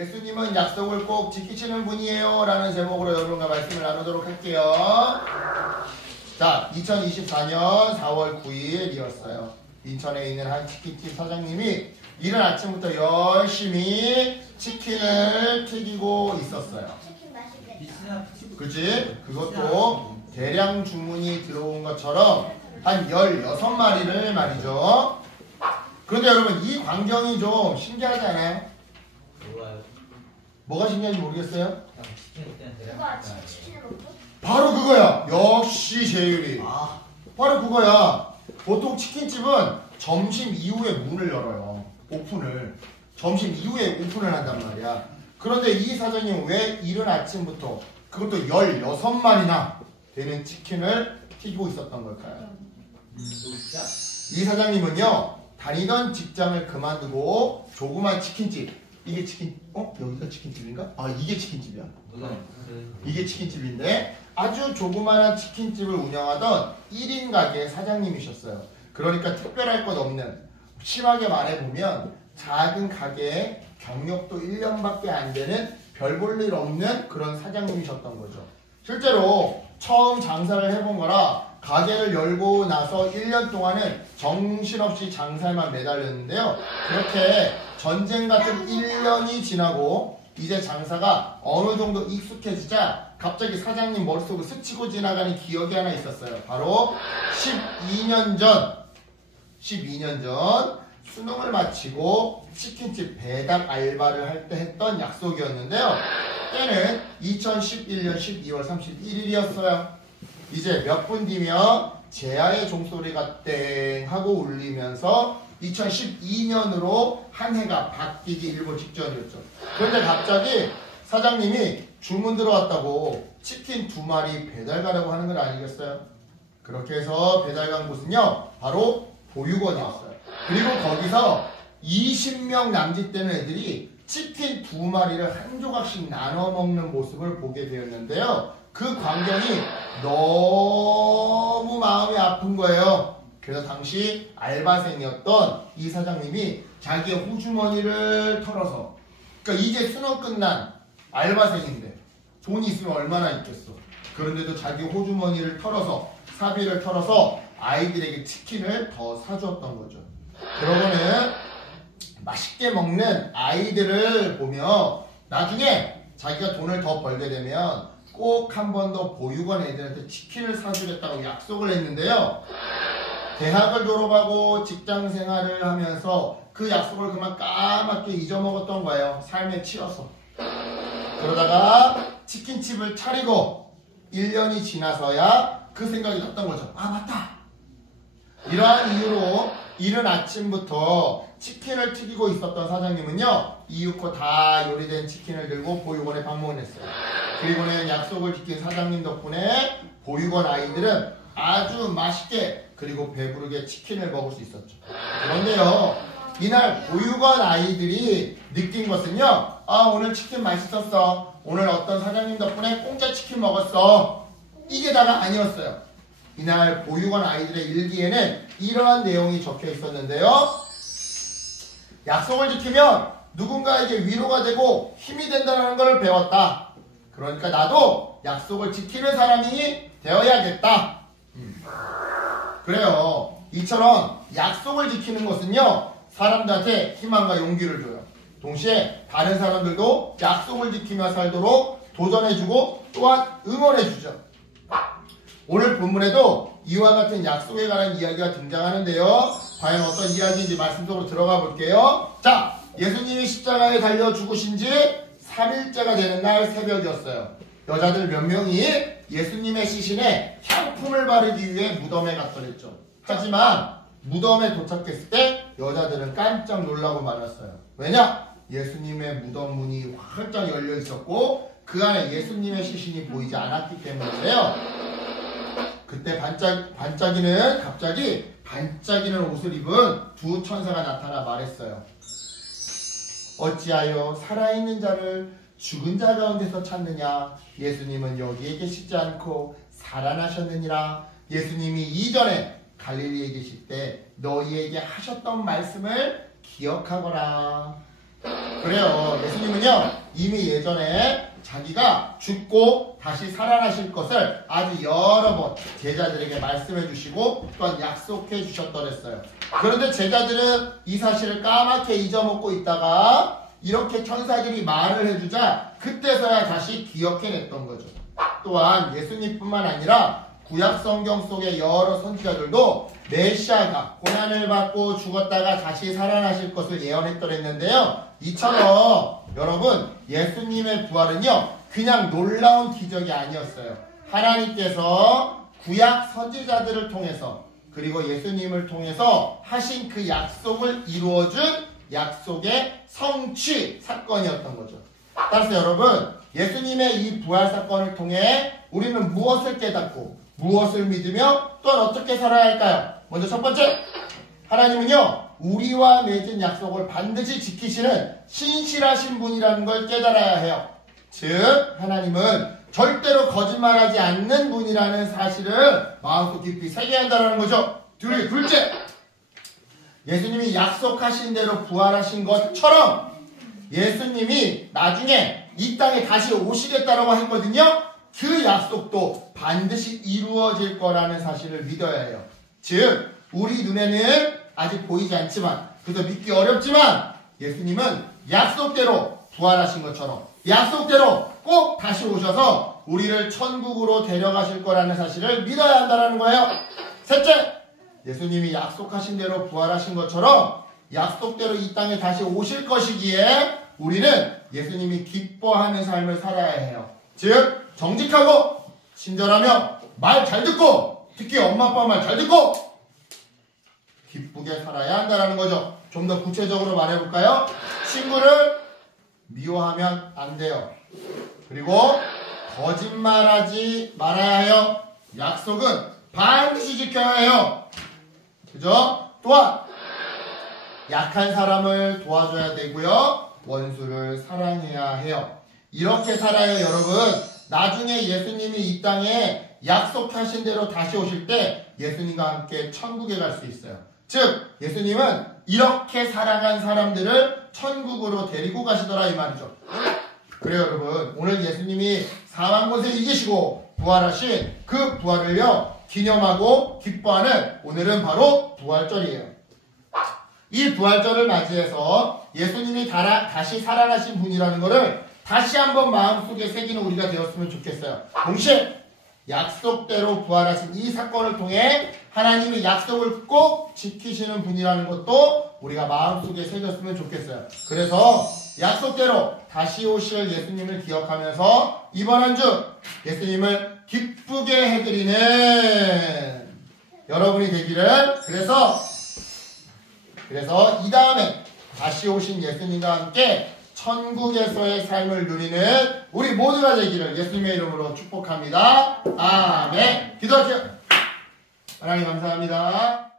예수님은 약속을 꼭 지키시는 분이에요 라는 제목으로 여러분과 말씀을 나누도록 할게요. 자, 2024년 4월 9일이었어요. 인천에 있는 한 치킨집 사장님이 이른 아침부터 열심히 치킨을 튀기고 있었어요. 치킨 맛있겠다. 그치? 그것도 대량 주문이 들어온 것처럼 한 16마리를 말이죠. 그런데 여러분, 이 광경이 좀 신기하지 않아요? 뭐가 신기한지 모르겠어요? 누가 아침에 치킨을 먹고? 바로 그거야. 역시 재율이. 바로 그거야. 보통 치킨집은 점심 이후에 문을 열어요. 오픈을. 점심 이후에 오픈을 한단 말이야. 그런데 이 사장님은 왜 이른 아침부터 그것도 16마리나 되는 치킨을 튀기고 있었던 걸까요? 이 사장님은요, 다니던 직장을 그만두고 조그만 치킨집, 이게 치킨, 여기가 치킨집인가? 아, 이게 치킨집이야. 이게 치킨집인데 아주 조그마한 치킨집을 운영하던 1인 가게 사장님이셨어요. 그러니까 특별할 것 없는, 심하게 말해보면 작은 가게에 경력도 1년밖에 안 되는 별 볼 일 없는 그런 사장님이셨던 거죠. 실제로 처음 장사를 해본 거라 가게를 열고 나서 1년 동안은 정신없이 장사에만 매달렸는데요. 그렇게 전쟁 같은 1년이 지나고 이제 장사가 어느 정도 익숙해지자 갑자기 사장님 머릿속을 스치고 지나가는 기억이 하나 있었어요. 바로 12년 전 수능을 마치고 치킨집 배달 알바를 할 때 했던 약속이었는데요. 때는 2011년 12월 31일이었어요. 이제 몇 분 뒤면 제아의 종소리가 땡 하고 울리면서 2012년으로 한 해가 바뀌기 일보 직전이었죠. 그런데 갑자기 사장님이 주문 들어왔다고 치킨 2마리 배달 가려고 하는 건 아니겠어요? 그렇게 해서 배달 간 곳은요, 바로 보육원이었어요. 그리고 거기서 20명 남짓 되는 애들이 치킨 2마리를 한 조각씩 나눠 먹는 모습을 보게 되었는데요. 그 광경이 너무 마음이 아픈 거예요. 그래서 당시 알바생이었던 이 사장님이 자기의 호주머니를 털어서, 그러니까 이제 수능 끝난 알바생인데 돈이 있으면 얼마나 있겠어. 그런데도 자기 호주머니를 털어서, 사비를 털어서 아이들에게 치킨을 더 사주었던 거죠. 그러고는 맛있게 먹는 아이들을 보며 나중에 자기가 돈을 더 벌게 되면 꼭 한 번 더 보육원 애들한테 치킨을 사주겠다고 약속을 했는데요. 대학을 졸업하고 직장 생활을 하면서 그 약속을 그만 까맣게 잊어먹었던 거예요. 삶에 치여서. 그러다가 치킨집을 차리고 1년이 지나서야 그 생각이 났던 거죠. 아, 맞다. 이러한 이유로 이른 아침부터 치킨을 튀기고 있었던 사장님은요, 이윽고 다 요리된 치킨을 들고 보육원에 방문했어요. 그리고는 약속을 지킨 사장님 덕분에 보육원 아이들은 아주 맛있게 그리고 배부르게 치킨을 먹을 수 있었죠. 그런데요, 이날 보육원 아이들이 느낀 것은요, 아, 오늘 치킨 맛있었어. 오늘 어떤 사장님 덕분에 공짜 치킨 먹었어. 이게 다가 아니었어요. 이날 보육원 아이들의 일기에는 이러한 내용이 적혀 있었는데요. 약속을 지키면 누군가에게 위로가 되고 힘이 된다는 걸 배웠다. 그러니까 나도 약속을 지키는 사람이 되어야겠다. 그래요. 이처럼 약속을 지키는 것은요, 사람들한테 희망과 용기를 줘요. 동시에 다른 사람들도 약속을 지키며 살도록 도전해주고 또한 응원해주죠. 오늘 본문에도 이와 같은 약속에 관한 이야기가 등장하는데요. 과연 어떤 이야기인지 말씀 속으로 들어가 볼게요. 자, 예수님이 십자가에 달려 죽으신 지 3일째가 되는 날 새벽이었어요. 여자들 몇 명이 예수님의 시신에 향품을 바르기 위해 무덤에 갔더랬죠. 하지만 무덤에 도착했을 때 여자들은 깜짝 놀라고 말았어요. 왜냐? 예수님의 무덤 문이 활짝 열려 있었고 그 안에 예수님의 시신이 보이지 않았기 때문인데요. 그때 갑자기 반짝이는 옷을 입은 두 천사가 나타나 말했어요. 어찌하여 살아있는 자를 죽은 자 가운데서 찾느냐? 예수님은 여기에 계시지 않고 살아나셨느니라. 예수님이 이전에 갈릴리에 계실 때 너희에게 하셨던 말씀을 기억하거라. 그래요. 예수님은요 이미 예전에 자기가 죽고 다시 살아나실 것을 아주 여러 번 제자들에게 말씀해 주시고 또한 약속해 주셨더랬어요. 그런데 제자들은 이 사실을 까맣게 잊어먹고 있다가 이렇게 천사들이 말을 해주자 그때서야 다시 기억해냈던 거죠. 또한 예수님뿐만 아니라 구약 성경 속의 여러 선지자들도 메시아가 고난을 받고 죽었다가 다시 살아나실 것을 예언했더랬는데요. 이처럼 여러분 예수님의 부활은요 그냥 놀라운 기적이 아니었어요. 하나님께서 구약 선지자들을 통해서 그리고 예수님을 통해서 하신 그 약속을 이루어준 약속의 성취 사건이었던 거죠. 따라서 여러분 예수님의 이 부활 사건을 통해 우리는 무엇을 깨닫고 무엇을 믿으며 또한 어떻게 살아야 할까요? 먼저 첫 번째, 하나님은요 우리와 맺은 약속을 반드시 지키시는 신실하신 분이라는 걸 깨달아야 해요. 즉 하나님은 절대로 거짓말하지 않는 분이라는 사실을 마음속 깊이 새겨야 한다는 거죠. 둘째, 예수님이 약속하신 대로 부활하신 것처럼 예수님이 나중에 이 땅에 다시 오시겠다라고 했거든요. 그 약속도 반드시 이루어질 거라는 사실을 믿어야 해요. 즉 우리 눈에는 아직 보이지 않지만 그래서 믿기 어렵지만 예수님은 약속대로 부활하신 것처럼 약속대로 꼭 다시 오셔서 우리를 천국으로 데려가실 거라는 사실을 믿어야 한다는 거예요. 셋째, 예수님이 약속하신 대로 부활하신 것처럼 약속대로 이 땅에 다시 오실 것이기에 우리는 예수님이 기뻐하는 삶을 살아야 해요. 즉 정직하고 친절하며 말 잘 듣고 특히 엄마 아빠 말 잘 듣고 기쁘게 살아야 한다는 거죠. 좀 더 구체적으로 말해볼까요? 친구를 미워하면 안 돼요. 그리고 거짓말하지 말아야 해요. 약속은 반드시 지켜야 해요. 그죠? 또한 약한 사람을 도와줘야 되고요. 원수를 사랑해야 해요. 이렇게 살아요, 여러분. 나중에 예수님이 이 땅에 약속하신 대로 다시 오실 때 예수님과 함께 천국에 갈 수 있어요. 즉 예수님은 이렇게 살아간 사람들을 천국으로 데리고 가시더라 이 말이죠. 그래요 여러분, 오늘 예수님이 사망 권세를 이기시고 부활하신 그 부활을요 기념하고 기뻐하는 오늘은 바로 부활절이에요. 이 부활절을 맞이해서 예수님이 다시 살아나신 분이라는 것을 다시 한번 마음속에 새기는 우리가 되었으면 좋겠어요. 동시에 약속대로 부활하신 이 사건을 통해 하나님이 약속을 꼭 지키시는 분이라는 것도 우리가 마음속에 새겼으면 좋겠어요. 그래서 약속대로 다시 오실 예수님을 기억하면서 이번 한 주 예수님을 기쁘게 해드리는 여러분이 되기를. 그래서 이 다음에 다시 오신 예수님과 함께 천국에서의 삶을 누리는 우리 모두가 되기를 예수님의 이름으로 축복합니다. 아멘. 기도할게요. 하나님 감사합니다.